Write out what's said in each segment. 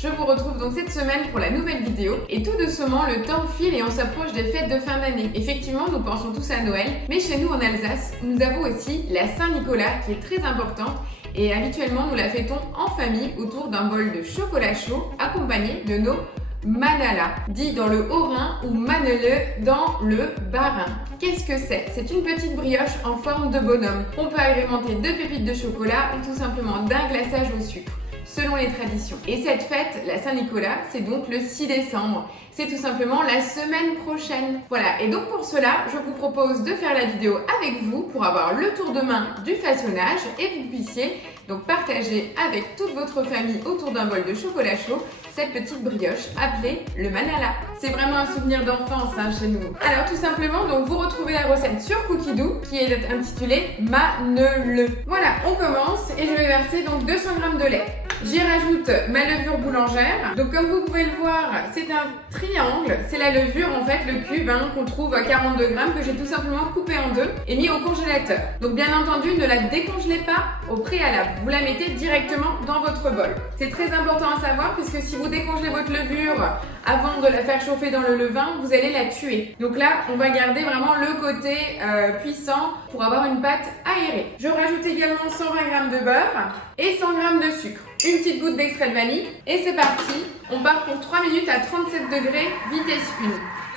Je vous retrouve donc cette semaine pour la nouvelle vidéo. Et tout doucement, le temps file et on s'approche des fêtes de fin d'année. Effectivement, nous pensons tous à Noël, mais chez nous en Alsace, nous avons aussi la Saint-Nicolas qui est très importante. Et habituellement, nous la fêtons en famille autour d'un bol de chocolat chaud accompagné de nos Manala, dit dans le Haut-Rhin ou Manele dans le Bas-Rhin. Qu'est-ce que c'est? C'est une petite brioche en forme de bonhomme. On peut agrémenter de pépites de chocolat ou tout simplement d'un glaçage au sucre, selon les traditions. Et cette fête, la Saint-Nicolas, c'est donc le 6 décembre. C'est tout simplement la semaine prochaine. Voilà, et donc pour cela, je vous propose de faire la vidéo avec vous pour avoir le tour de main du façonnage et que vous puissiez donc partager avec toute votre famille autour d'un bol de chocolat chaud cette petite brioche appelée le Manala. C'est vraiment un souvenir d'enfance chez nous. Alors tout simplement, donc vous retrouvez la recette sur Cookidoo qui est intitulée Manele. Voilà, on commence et je vais verser donc 200 g de lait. J'y rajoute ma levure boulangère. Donc comme vous pouvez le voir, c'est un triangle. C'est la levure en fait, le cube qu'on trouve à 42 g que j'ai tout simplement coupé en deux et mis au congélateur. Donc bien entendu, ne la décongelez pas au préalable. Vous la mettez directement dans votre bol. C'est très important à savoir puisque si vous décongelez votre levure avant de la faire chauffer dans le levain, vous allez la tuer. Donc là, on va garder vraiment le côté puissant pour avoir une pâte aérée. Je rajoute également 120 g de beurre et 100 g de sucre. Une petite goutte d'extrait de vanille et c'est parti. On part pour 3 minutes à 37 degrés, vitesse 1.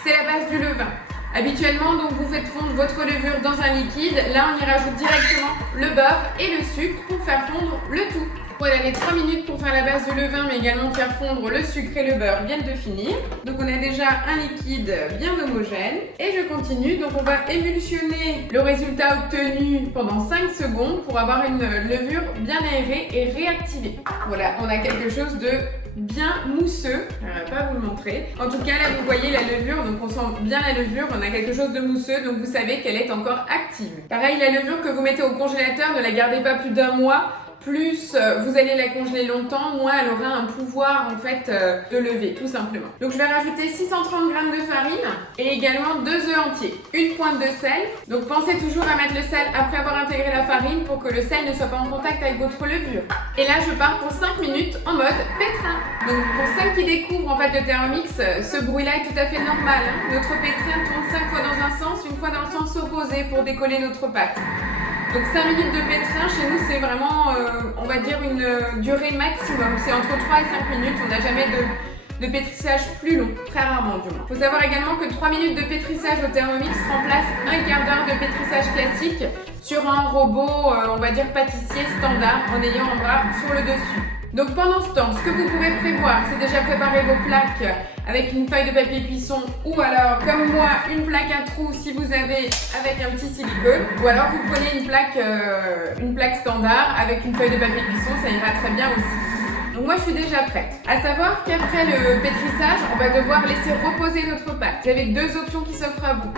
C'est la base du levain. Habituellement, donc vous faites fondre votre levure dans un liquide. Là, on y rajoute directement le beurre et le sucre pour faire fondre le tout. Voilà, les 3 minutes pour faire la base de levain, mais également faire fondre le sucre et le beurre viennent de finir. Donc on a déjà un liquide bien homogène. Et je continue, donc on va émulsionner le résultat obtenu pendant 5 secondes pour avoir une levure bien aérée et réactivée. Voilà, on a quelque chose de bien mousseux, je ne vais pas vous le montrer. En tout cas, là vous voyez la levure, donc on sent bien la levure, on a quelque chose de mousseux, donc vous savez qu'elle est encore active. Pareil, la levure que vous mettez au congélateur, ne la gardez pas plus d'1 mois. Plus vous allez la congeler longtemps, moins elle aura un pouvoir en fait de lever, tout simplement. Donc je vais rajouter 630 g de farine et également 2 œufs entiers, une pointe de sel. Donc pensez toujours à mettre le sel après avoir intégré la farine pour que le sel ne soit pas en contact avec votre levure. Et là je pars pour 5 minutes en mode pétrin. Donc pour celles qui découvrent en fait le Thermomix, ce bruit-là est tout à fait normal. Notre pétrin tourne 5 fois dans un sens, une fois dans le sens opposé pour décoller notre pâte. Donc 5 minutes de pétrin, chez nous, c'est vraiment, on va dire, une durée maximum. C'est entre 3 et 5 minutes, on n'a jamais de pétrissage plus long, très rarement du moins. Il faut savoir également que 3 minutes de pétrissage au Thermomix remplace un quart d'heure de pétrissage classique sur un robot, on va dire, pâtissier standard, en ayant un bras sur le dessus. Donc pendant ce temps, ce que vous pouvez prévoir, c'est déjà préparer vos plaques avec une feuille de papier cuisson ou alors, comme moi, une plaque à trous si vous avez avec un petit silicone. Ou alors vous prenez une plaque standard avec une feuille de papier cuisson, ça ira très bien aussi. Donc moi je suis déjà prête. À savoir qu'après le pétrissage, on va devoir laisser reposer notre pâte. Vous avez 2 options qui s'offrent à vous.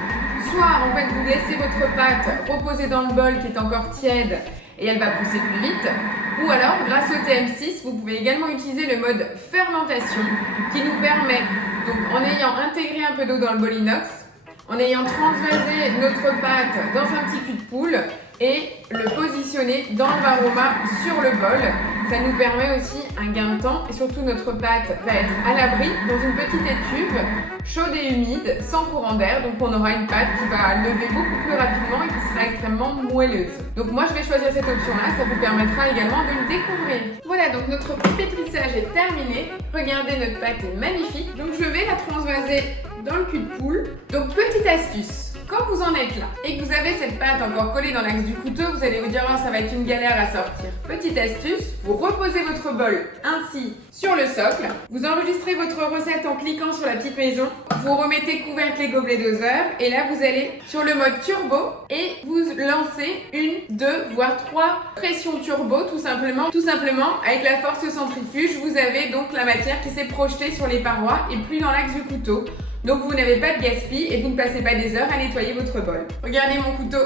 Soit en fait vous laissez votre pâte reposer dans le bol qui est encore tiède et elle va pousser plus vite. Ou alors, grâce au TM6, vous pouvez également utiliser le mode fermentation qui nous permet, donc en ayant intégré un peu d'eau dans le bol inox, en ayant transvasé notre pâte dans un petit cul de poule et le positionner dans le varoma sur le bol. Ça nous permet aussi un gain de temps et surtout notre pâte va être à l'abri dans une petite étuve chaude et humide sans courant d'air. Donc on aura une pâte qui va lever beaucoup plus rapidement et qui sera extrêmement moelleuse. Donc moi je vais choisir cette option-là, ça vous permettra également de le découvrir. Voilà, donc notre pétrissage est terminé. Regardez, notre pâte est magnifique. Donc je vais la transvaser dans le cul de poule. Donc petite astuce. Quand vous en êtes là et que vous avez cette pâte encore collée dans l'axe du couteau, vous allez vous dire oh, ça va être une galère à sortir. Petite astuce, vous reposez votre bol ainsi sur le socle, vous enregistrez votre recette en cliquant sur la petite maison, vous remettez couvercle et gobelet doseur et là vous allez sur le mode turbo et vous lancez 1, 2, voire 3 pressions turbo tout simplement avec la force centrifuge, vous avez donc la matière qui s'est projetée sur les parois et plus dans l'axe du couteau. Donc vous n'avez pas de gaspille et vous ne passez pas des heures à nettoyer votre bol. Regardez mon couteau,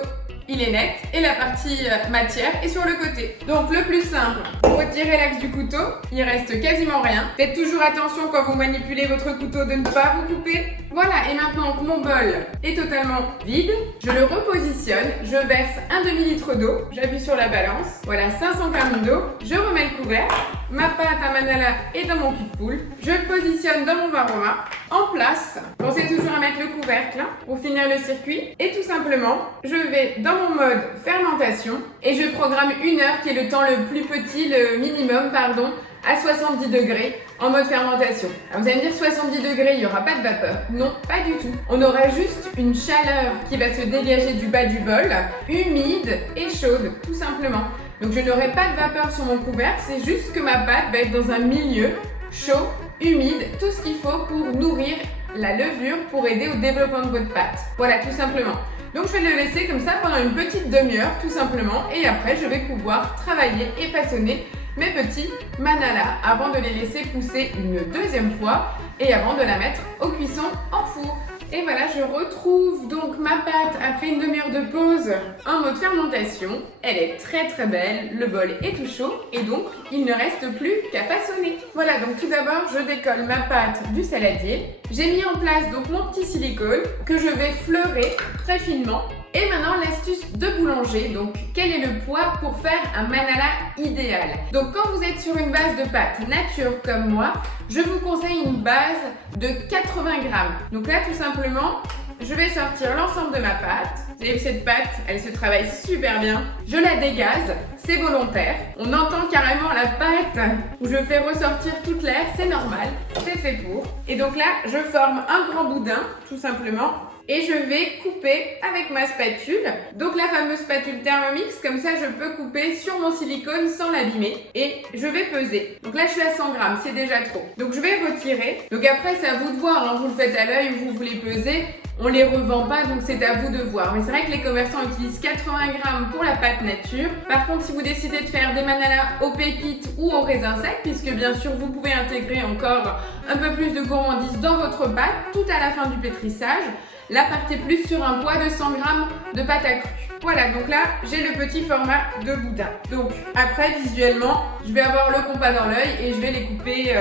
il est net et la partie matière est sur le côté. Donc le plus simple, vous retirez l'axe du couteau, il reste quasiment rien. Faites toujours attention quand vous manipulez votre couteau de ne pas vous couper. Voilà, et maintenant que mon bol est totalement vide, je le repositionne, je verse un demi-litre d'eau, j'appuie sur la balance, voilà 500 g d'eau, je remets le couvercle. ma pâte à manala est dans mon cul de poule. Je le positionne dans mon varoma, en place. Pensez toujours à mettre le couvercle pour finir le circuit. Et tout simplement, je vais dans mon mode fermentation et je programme 1 heure qui est le temps le plus petit, le minimum, pardon, à 70 degrés en mode fermentation. Alors vous allez me dire 70 degrés, il n'y aura pas de vapeur. Non, pas du tout. On aura juste une chaleur qui va se dégager du bas du bol, humide et chaude, tout simplement. Donc je n'aurai pas de vapeur sur mon couvercle, c'est juste que ma pâte va être dans un milieu chaud, humide, tout ce qu'il faut pour nourrir la levure, pour aider au développement de votre pâte. Voilà, tout simplement. Donc je vais le laisser comme ça pendant une petite demi-heure, tout simplement, et après je vais pouvoir travailler et façonner mes petits manalas avant de les laisser pousser une deuxième fois et avant de la mettre au cuisson en four. Et voilà, je retrouve donc ma pâte après une demi-heure de pause en mode fermentation. Elle est très très belle, le bol est tout chaud et donc il ne reste plus qu'à façonner. Voilà, donc tout d'abord je décolle ma pâte du saladier. J'ai mis en place donc mon petit silicone que je vais fleurer très finement. Et maintenant l'astuce de boulanger, donc quel est le poids pour faire un manala idéal? Donc quand vous êtes sur une base de pâte nature comme moi, je vous conseille une base de 80 grammes. Donc là tout simplement, je vais sortir l'ensemble de ma pâte. Vous voyez, cette pâte, elle se travaille super bien. Je la dégaze, c'est volontaire. On entend carrément la pâte où je fais ressortir toute l'air, c'est normal, c'est fait pour. Et donc là, je forme un grand boudin, tout simplement. Et je vais couper avec ma spatule, donc la fameuse spatule Thermomix, comme ça je peux couper sur mon silicone sans l'abîmer et je vais peser. Donc là je suis à 100 grammes, c'est déjà trop. Donc je vais retirer, donc après c'est à vous de voir, hein. Vous le faites à l'œil ou vous voulez peser, on les revend pas donc c'est à vous de voir. Mais c'est vrai que les commerçants utilisent 80 grammes pour la pâte nature. Par contre si vous décidez de faire des manalas aux pépites ou aux raisins secs, puisque bien sûr vous pouvez intégrer encore un peu plus de gourmandise dans votre pâte tout à la fin du pétrissage, là, partez plus sur un poids de 100 grammes de pâte à crue. Voilà, donc là, j'ai le petit format de boudin. Donc, après, visuellement, je vais avoir le compas dans l'œil et je vais les couper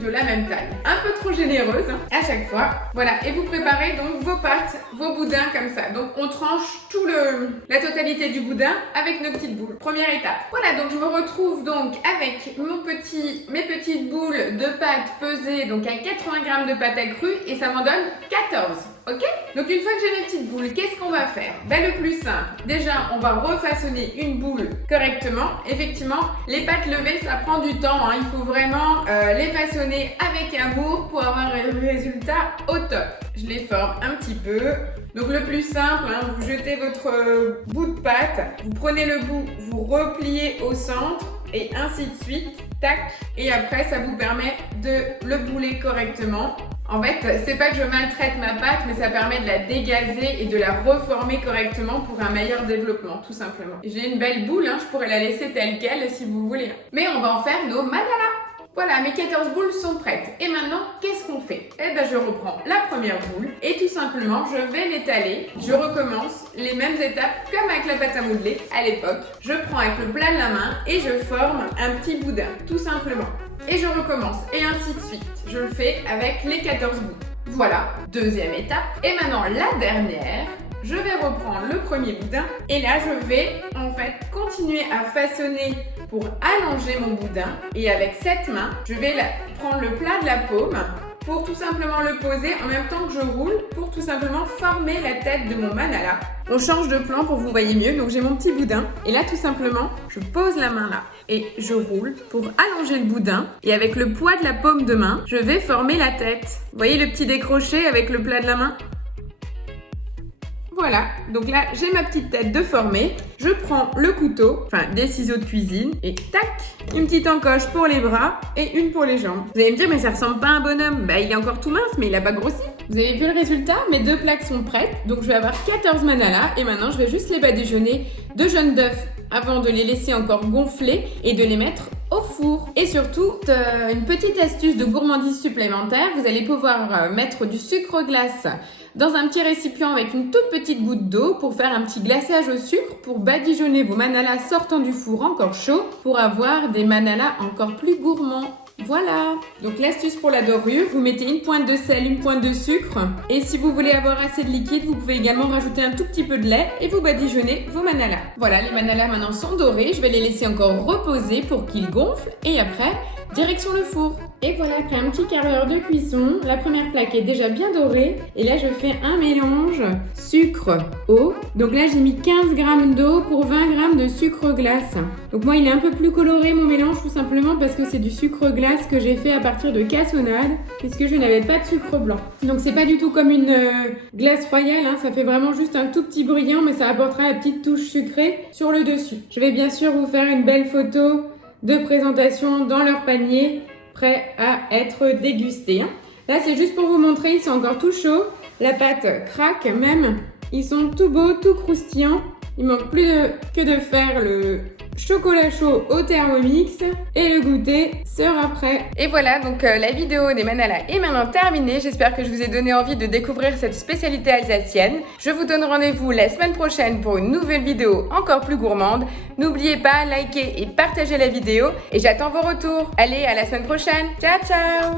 de la même taille. Un peu trop généreuse, hein, à chaque fois. Voilà, et vous préparez donc vos pâtes, vos boudins comme ça. Donc, on tranche la totalité du boudin avec nos petites boules. Première étape. Voilà, donc je me retrouve donc avec mes petites boules de pâte pesées donc à 80 grammes de pâte à crue et ça m'en donne 14. Ok? Donc une fois que j'ai mes petites boules, qu'est-ce qu'on va faire? Le plus simple, déjà on va refaçonner une boule correctement. Effectivement, les pâtes levées ça prend du temps, hein. Il faut vraiment les façonner avec amour pour avoir un résultat au top. Je les forme un petit peu. Donc le plus simple, hein, vous jetez votre bout de pâte, vous prenez le bout, vous repliez au centre et ainsi de suite, tac. Et après ça vous permet de le bouler correctement. En fait, c'est pas que je maltraite ma pâte, mais ça permet de la dégazer et de la reformer correctement pour un meilleur développement, tout simplement. J'ai une belle boule, hein, je pourrais la laisser telle qu'elle si vous voulez. Mais on va en faire nos manalas. Voilà, mes 14 boules sont prêtes. Et maintenant, qu'est-ce qu'on fait? Je reprends la première boule et tout simplement, je vais l'étaler. Je recommence les mêmes étapes comme avec la pâte à modeler à l'époque. Je prends avec le plat de la main et je forme un petit boudin, tout simplement. Et je recommence, et ainsi de suite. Je le fais avec les 14 bouts. Voilà, deuxième étape. Et maintenant, la dernière, je vais reprendre le premier boudin. Et là, je vais en fait continuer à façonner pour allonger mon boudin. Et avec cette main, je vais prendre le plat de la paume pour tout simplement le poser en même temps que je roule pour tout simplement former la tête de mon manala. On change de plan pour que vous voyez mieux. Donc j'ai mon petit boudin et là tout simplement je pose la main là et je roule pour allonger le boudin et avec le poids de la paume de main je vais former la tête. Vous voyez le petit décroché avec le plat de la main? Voilà, donc là j'ai ma petite tête de formée, je prends le couteau, enfin des ciseaux de cuisine et tac, une petite encoche pour les bras et une pour les jambes. Vous allez me dire mais ça ressemble pas à un bonhomme, il est encore tout mince mais il a pas grossi. Vous avez vu le résultat? Mes deux plaques sont prêtes, donc je vais avoir 14 manalas et maintenant je vais juste les badigeonner de jaune d'œuf avant de les laisser encore gonfler et de les mettre au four. Et surtout, une petite astuce de gourmandise supplémentaire, vous allez pouvoir mettre du sucre glace dans un petit récipient avec une toute petite goutte d'eau pour faire un petit glaçage au sucre pour badigeonner vos manalas sortant du four encore chaud pour avoir des manalas encore plus gourmands. Voilà. Donc l'astuce pour la dorure, vous mettez une pointe de sel, une pointe de sucre. Et si vous voulez avoir assez de liquide, vous pouvez également rajouter un tout petit peu de lait et vous badigeonnez vos manalas. Voilà, les manalas maintenant sont dorés. Je vais les laisser encore reposer pour qu'ils gonflent. Et après, direction le four. Et voilà, après un petit quart d'heure de cuisson, la première plaque est déjà bien dorée. Et là, je fais un mélange sucre-eau. Donc là, j'ai mis 15 g d'eau pour 20 g de sucre glace. Donc moi, il est un peu plus coloré mon mélange, tout simplement parce que c'est du sucre glace que j'ai fait à partir de cassonade, puisque je n'avais pas de sucre blanc. Donc c'est pas du tout comme une glace royale, hein. Ça fait vraiment juste un tout petit brillant, mais ça apportera la petite touche sucrée sur le dessus. Je vais bien sûr vous faire une belle photo de présentation dans leur panier, prêt à être dégusté. Là, c'est juste pour vous montrer, ils sont encore tout chauds. La pâte craque même. Ils sont tout beaux, tout croustillants. Il manque plus que de faire le chocolat chaud au Thermomix et le goûter sera prêt. Et voilà, donc la vidéo des manalas est maintenant terminée. J'espère que je vous ai donné envie de découvrir cette spécialité alsacienne. Je vous donne rendez-vous la semaine prochaine pour une nouvelle vidéo encore plus gourmande. N'oubliez pas, likez et partagez la vidéo et j'attends vos retours. Allez, à la semaine prochaine. Ciao, ciao!